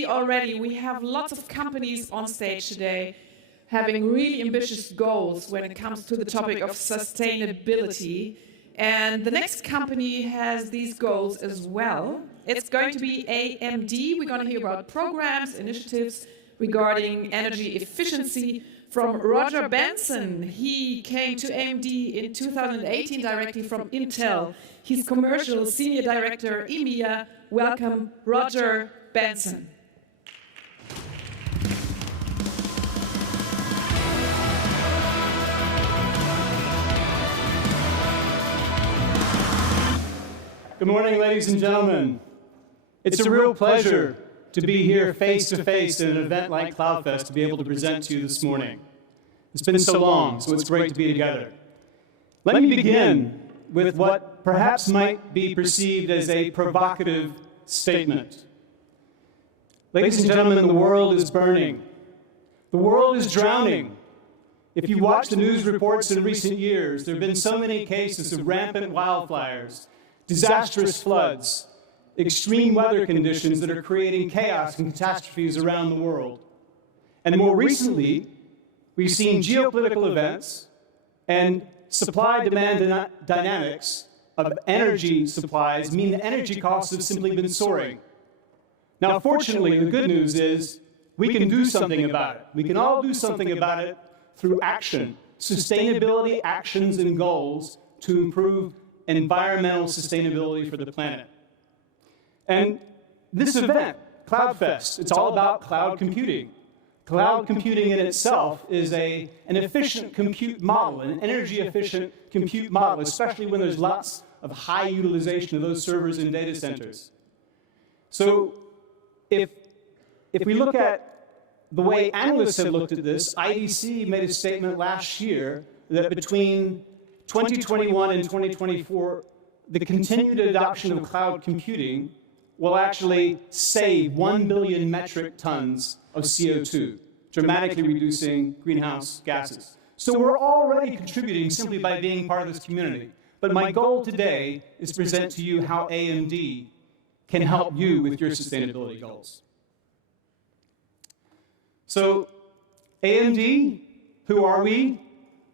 see already, we have lots of companies on stage today having really ambitious goals when it comes to the topic of sustainability. And the next company has these goals as well. It's going to be AMD. We're going to hear about programs, initiatives regarding energy efficiency from Roger Benson. He came to AMD in 2018 directly from Intel. He's Commercial Senior Director, EMEA. Welcome, Roger Benson. Good morning, ladies and gentlemen. It's a real pleasure to be here face-to-face at an event like CloudFest to be able to present to you this morning. It's been so long, so it's great to be together. Let me begin with what perhaps might be perceived as a provocative statement. Ladies and gentlemen, the world is burning. The world is drowning. If you watch the news reports in recent years, there have been so many cases of rampant wildfires, disastrous floods, extreme weather conditions that are creating chaos and catastrophes around the world. And more recently, we've seen geopolitical events and supply-demand dynamics of energy supplies mean that energy costs have simply been soaring. Now, fortunately, the good news is we can do something about it. We can all do something about it through action, sustainability actions and goals to improve environmental sustainability for the planet. And this event, CloudFest, it's all about cloud computing. Cloud computing in itself is an efficient compute model, an energy-efficient compute model, especially when there's lots of high utilization of those servers in data centers. So if we look at the way analysts have looked at this, IDC made a statement last year that between 2021 and 2024, the continued adoption of cloud computing will actually save 1 billion metric tons of CO2, dramatically reducing greenhouse gases. So we're already contributing simply by being part of this community. But my goal today is to present to you how AMD can help you with your sustainability goals. So AMD, who are we?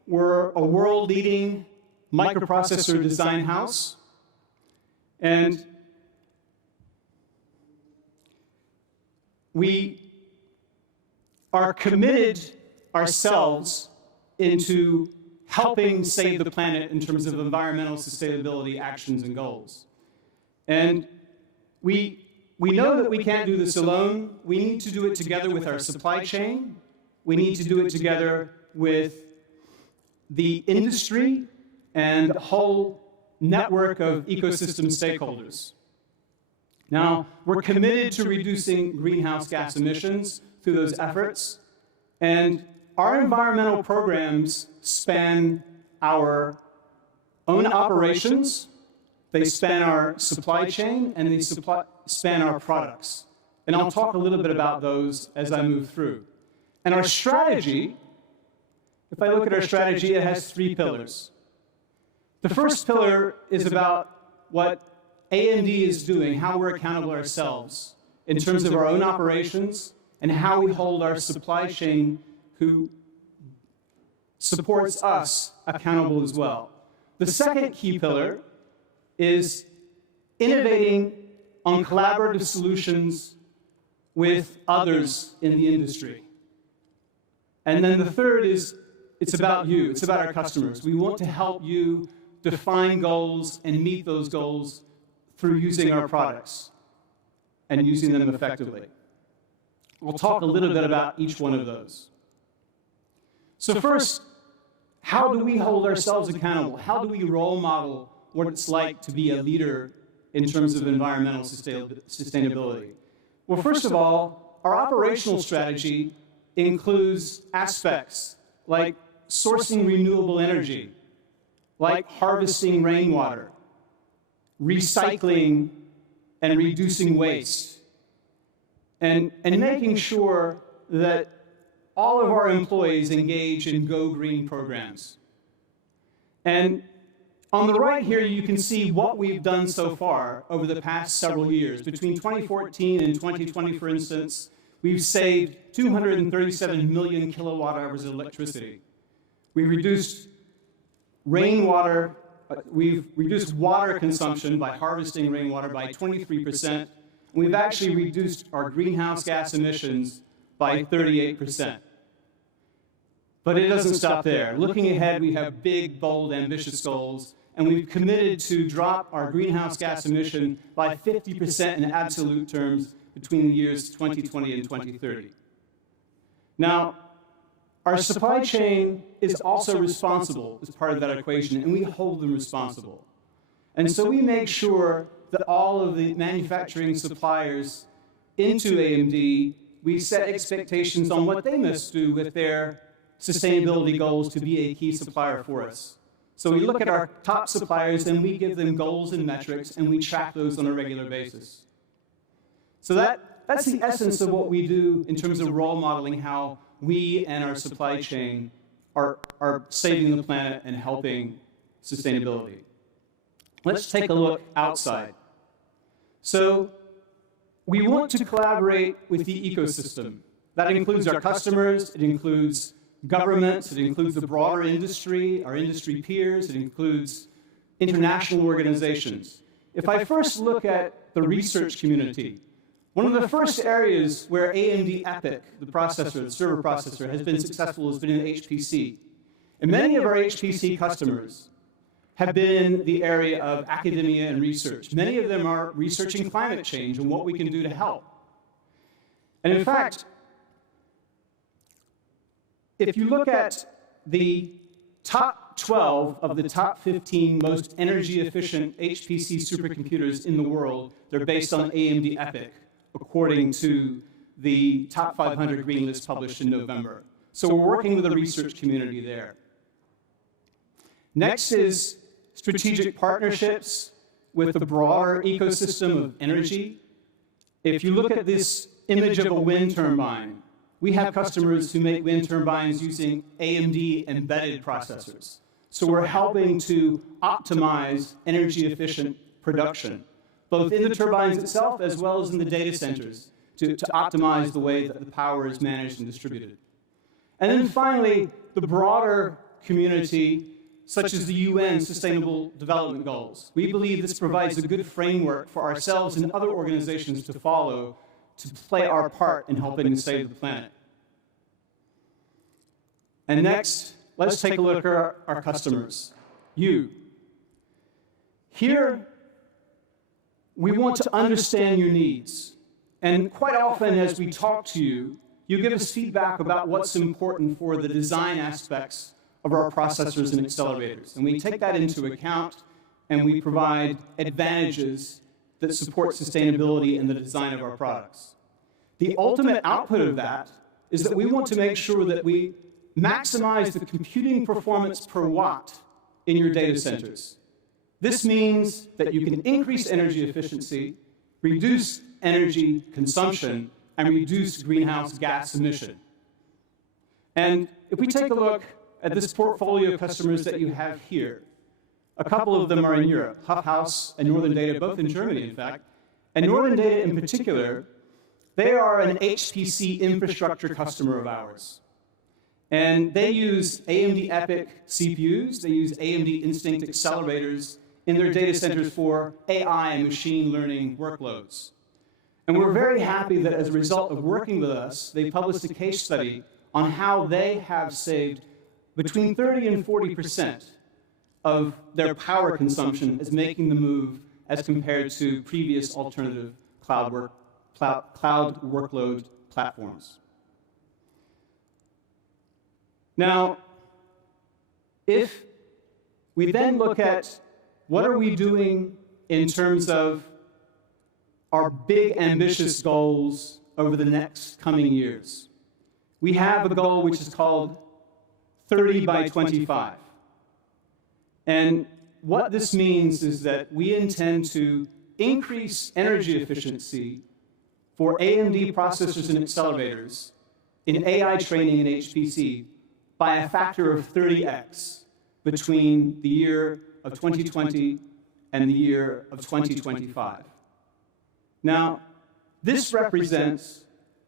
We're a world-leading microprocessor design house, and we are committed ourselves into helping save the planet in terms of environmental sustainability actions and goals. And we know that we can't do this alone. We need to do it together with our supply chain. We need to do it together with the industry and a whole network of ecosystem stakeholders. Now, we're committed to reducing greenhouse gas emissions through those efforts, and our environmental programs span our own operations, they span our supply chain, and they span our products. And I'll talk a little bit about those as I move through. And our strategy, if I look at our strategy, it has 3 pillars. The first pillar is about what AMD is doing, how we're accountable ourselves in terms of our own operations and how we hold our supply chain who supports us accountable as well. The second key pillar is innovating on collaborative solutions with others in the industry. And then the third is it's about you. It's about our customers. We want to help you define goals and meet those goals through using our products and using them effectively. We'll talk a little bit about each one of those. So first, how do we hold ourselves accountable? How do we role model what it's like to be a leader in terms of environmental sustainability? Well, first of all, our operational strategy includes aspects like sourcing renewable energy, like harvesting rainwater, recycling and reducing waste, and making sure that all of our employees engage in Go Green programs. And On the right here, you can see what we've done so far over the past several years. Between 2014 and 2020, for instance, we've saved 237 million kilowatt hours of electricity. We've reduced water consumption by harvesting rainwater by 23%. We've actually reduced our greenhouse gas emissions by 38%. But it doesn't stop there. Looking ahead, we have big, bold, ambitious goals, and we've committed to drop our greenhouse gas emission by 50% in absolute terms between the years 2020 and 2030. Now, our supply chain is also responsible as part of that equation, and we hold them responsible. And so we make sure that all of the manufacturing suppliers into AMD, we set expectations on what they must do with their sustainability goals to be a key supplier for us. So we look at our top suppliers and we give them goals and metrics and we track those on a regular basis. So that's the essence of what we do in terms of role modeling how we and our supply chain are saving the planet and helping sustainability. Let's take a look outside. So we want to collaborate with the ecosystem. That includes our customers, it includes governments, it includes the broader industry, our industry peers, it includes international organizations. If I first look at the research community, one of the first areas where AMD Epic, the processor, the server processor, has been successful has been in HPC. And many of our HPC customers have been in the area of academia and research. Many of them are researching climate change and what we can do to help. And in fact, if you look at the top 12 of the top 15 most energy-efficient HPC supercomputers in the world, they're based on AMD Epic, according to the top 500 green list published in November. So we're working with the research community there. Next is strategic partnerships with the broader ecosystem of energy. If you look at this image of a wind turbine, we have customers who make wind turbines using AMD embedded processors. So we're helping to optimize energy-efficient production, both in the turbines itself as well as in the data centers, to optimize the way that the power is managed and distributed. And then finally, the broader community, such as the UN Sustainable Development Goals. We believe this provides a good framework for ourselves and other organizations to follow to play our part in helping to save the planet. And next, let's take a look at our customers, you. Here, we want to understand your needs. And quite often, as we talk to you, you give us feedback about what's important for the design aspects of our processors and accelerators. And we take that into account, and we provide advantages that support sustainability in the design of our products. The ultimate output of that is that we want to make sure that we maximize the computing performance per watt in your data centers. This means that you can increase energy efficiency, reduce energy consumption, and reduce greenhouse gas emission. And if we take a look at this portfolio of customers that you have here, a couple of them are in Europe, Huff House and Northern Data, both in Germany, in fact. And Northern Data in particular, they are an HPC infrastructure customer of ours. And they use AMD Epic CPUs, they use AMD Instinct accelerators in their data centers for AI and machine learning workloads. And we're very happy that as a result of working with us, they published a case study on how they have saved between 30 and 40% of their power consumption as making the move as compared to previous alternative cloud workload platforms. Now, if we then look at what are we doing in terms of our big ambitious goals over the next coming years, we have a goal which is called 30 by 25. And what this means is that we intend to increase energy efficiency for AMD processors and accelerators in AI training and HPC by a factor of 30x between the year of 2020 and the year of 2025. Now, this represents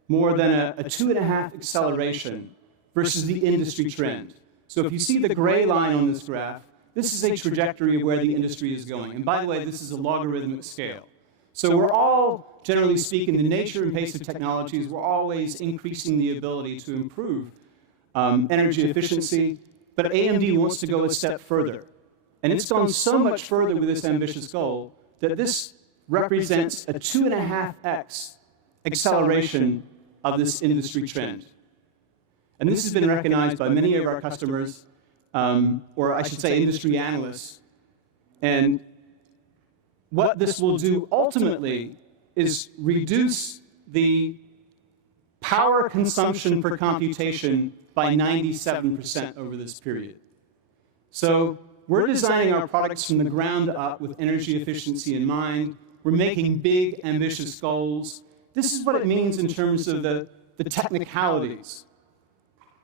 more than a 2.5 acceleration versus the industry trend. So if you see the gray line on this graph, this is a trajectory of where the industry is going. And by the way, this is a logarithmic scale. So we're all, generally speaking, the nature and pace of technologies, we're always increasing the ability to improve energy efficiency, but AMD wants to go a step further. And it's gone so much further with this ambitious goal that this represents a 2.5x acceleration of this industry trend. And this has been recognized by many of our customers, or I should say industry analysts. And what this will do ultimately is reduce the power consumption per computation by 97% over this period. So we're designing our products from the ground up with energy efficiency in mind. We're making big, ambitious goals. This is what it means in terms of the technicalities.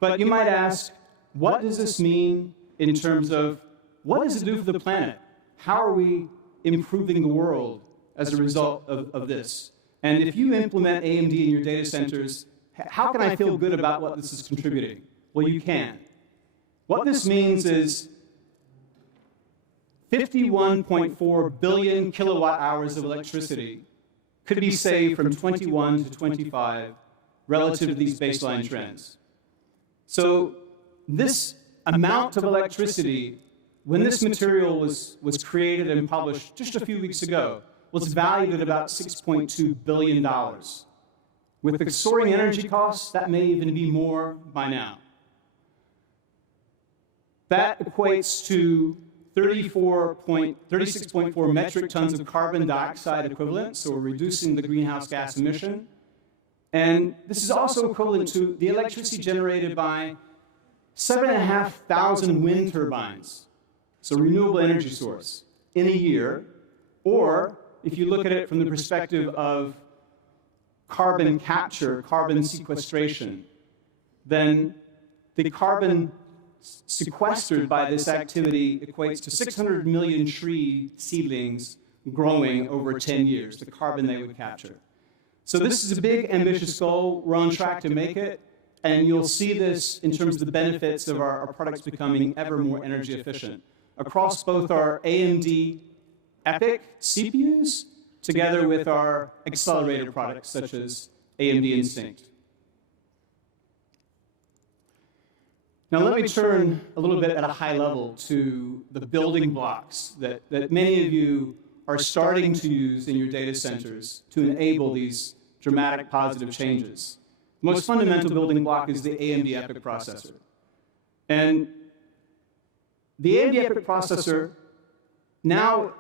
But you might ask, what does this mean in terms of what does it do for the planet? How are we improving the world as a result of this? And if you implement AMD in your data centers, how can I feel good about what this is contributing? Well, you can. What this means is 51.4 billion kilowatt hours of electricity could be saved from 21 to 25 relative to these baseline trends. So this amount of electricity, when this material was created and published just a few weeks ago, was valued at about $6.2 billion. With the soaring energy costs, that may even be more by now. That equates to 36.4 metric tons of carbon dioxide equivalent, so we're reducing the greenhouse gas emission. And this is also equivalent to the electricity generated by 7,500 wind turbines, so renewable energy source, in a year. Or if you look at it from the perspective of carbon capture, carbon sequestration, then the carbon sequestered by this activity equates to 600 million tree seedlings growing over 10 years, the carbon they would capture. So this is a big, ambitious goal. We're on track to make it, and you'll see this in terms of the benefits of our products becoming ever more energy efficient across both our AMD Epic CPUs together with our accelerator products such as AMD Instinct. Now let me turn a little bit at a high level to the building blocks that many of you are starting to use in your data centers to enable these dramatic positive changes. The most fundamental building block is the AMD Epic Processor. And the AMD Epic Processor now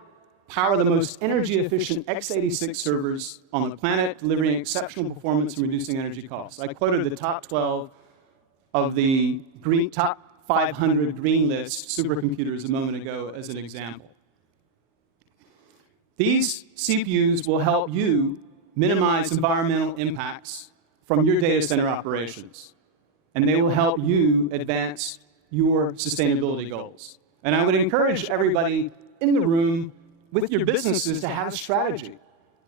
power the most energy-efficient x86 servers on the planet, delivering exceptional performance and reducing energy costs. I quoted the top 12 of the top 500 green list supercomputers a moment ago as an example. These CPUs will help you minimize environmental impacts from your data center operations, and they will help you advance your sustainability goals. And I would encourage everybody in the room with your businesses to have a strategy,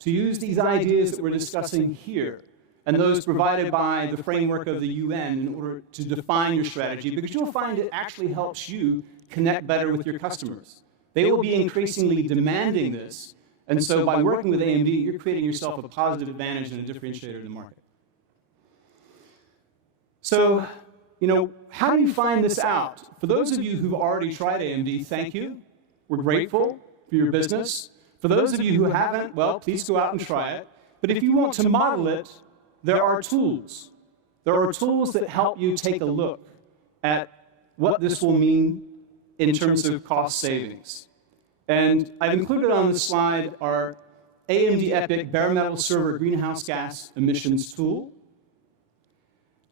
to use these ideas that we're discussing here and those provided by the framework of the UN in order to define your strategy, because you'll find it actually helps you connect better with your customers. They will be increasingly demanding this, and so by working with AMD, you're creating yourself a positive advantage and a differentiator in the market. So, how do you find this out? For those of you who've already tried AMD, thank you. We're grateful for your business. For those of you who haven't, well, please go out and try it. But if you want to model it, there are tools. There are tools that help you take a look at what this will mean in terms of cost savings. And I've included on this slide our AMD Epic bare metal server greenhouse gas emissions tool.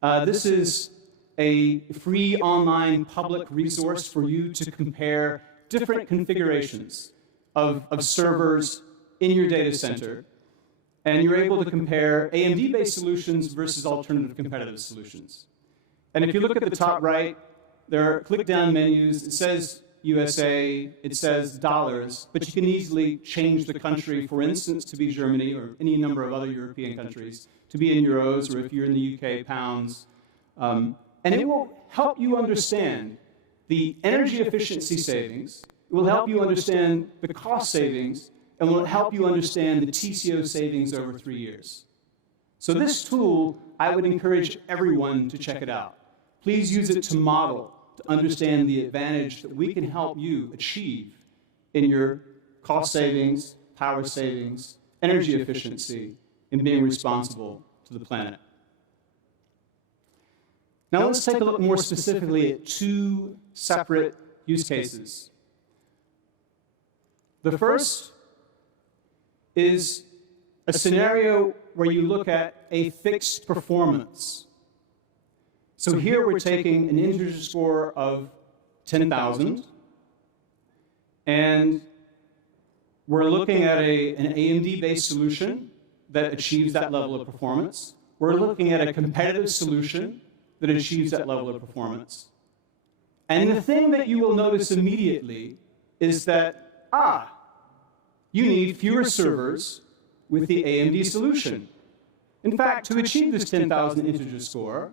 This is a free online public resource for you to compare different configurations of servers in your data center. And you're able to compare AMD-based solutions versus alternative competitive solutions. And if you look at the top right, there are click-down menus. It says USA, it says dollars, but you can easily change the country, for instance, to be Germany or any number of other European countries, to be in euros, or if you're in the UK, pounds. And it will help you understand the energy efficiency savings, it will help you understand the cost savings, and will help you understand the TCO savings over 3 years. So this tool, I would encourage everyone to check it out. Please use it to model, to understand the advantage that we can help you achieve in your cost savings, power savings, energy efficiency, and being responsible to the planet. Now let's take a look more specifically at 2 separate use cases. The first is a scenario where you look at a fixed performance. So here we're taking an integer score of 10,000, and we're looking at an AMD-based solution that achieves that level of performance. We're looking at a competitive solution that achieves that level of performance. And the thing that you will notice immediately is that, you need fewer servers with the AMD solution. In fact, to achieve this 10,000 integer score,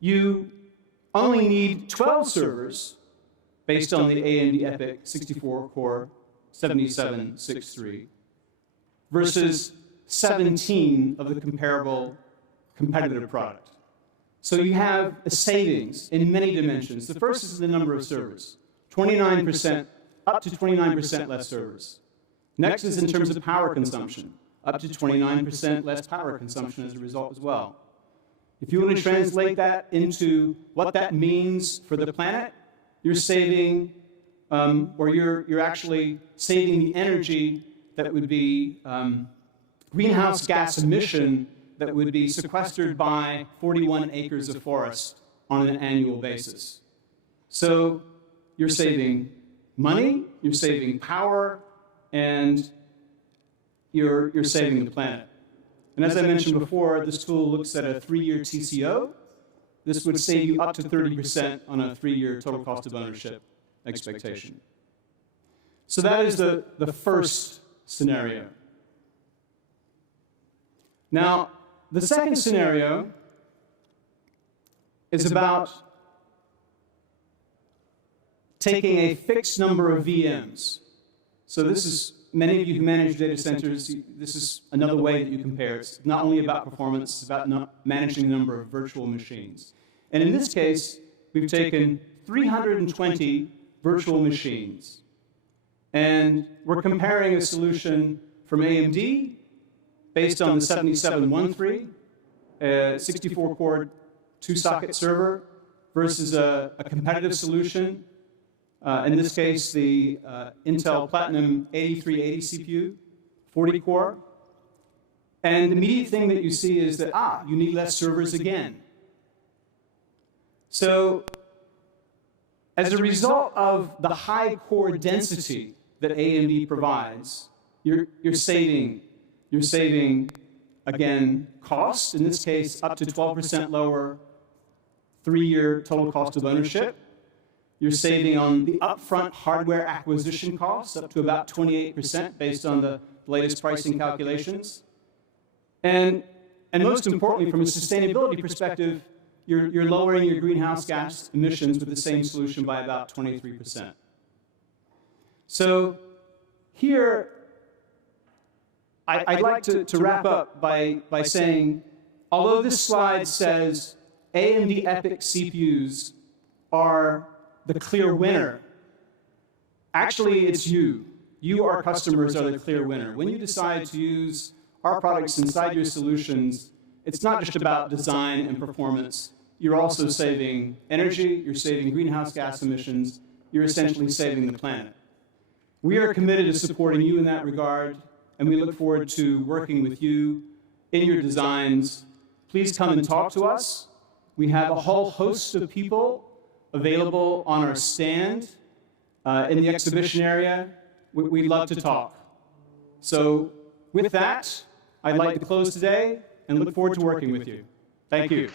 you only need 12 servers based on the AMD Epic 64-core 7763 versus 17 of the comparable competitive product. So you have a savings in many dimensions. The first is the number of servers, 29%, up to 29% less servers. Next is in terms of power consumption, up to 29% less power consumption as a result as well. If you want to translate that into what that means for the planet, you're saving, or you're actually saving the energy that would be greenhouse gas emission that would be sequestered by 41 acres of forest on an annual basis. So you're saving money, you're saving power, and you're saving the planet. And as I mentioned before, this tool looks at a 3-year TCO. This would save you up to 30% on a 3-year total cost of ownership expectation. So that is the first scenario. Now, the second scenario is about taking a fixed number of VMs. So this is, many of you who manage data centers, this is another way that you compare. It's not only about performance, it's about managing the number of virtual machines. And in this case, we've taken 320 virtual machines. And we're comparing a solution from AMD based on the 7713, a 64-core 2-socket server, versus a competitive solution. In this case, the Intel Platinum 8380 CPU, 40-core. And the immediate thing that you see is that, you need less servers again. So as a result of the high core density that AMD provides, you're saving, again, cost, in this case, up to 12% lower 3-year total cost of ownership. You're saving on the upfront hardware acquisition costs, up to about 28% based on the latest pricing calculations. And most importantly, from a sustainability perspective, you're lowering your greenhouse gas emissions with the same solution by about 23%. So here, I'd like to wrap up by saying, although this slide says AMD Epic CPUs are the clear winner, actually it's you. You, our customers, are the clear winner. When you decide to use our products inside your solutions, it's not just about design and performance. You're also saving energy, you're saving greenhouse gas emissions, you're essentially saving the planet. We are committed to supporting you in that regard, and we look forward to working with you in your designs. Please come and talk to us. We have a whole host of people available on our stand in the exhibition area. We'd love to talk. So with that, I'd like to close today and look forward to working with you. Thank you.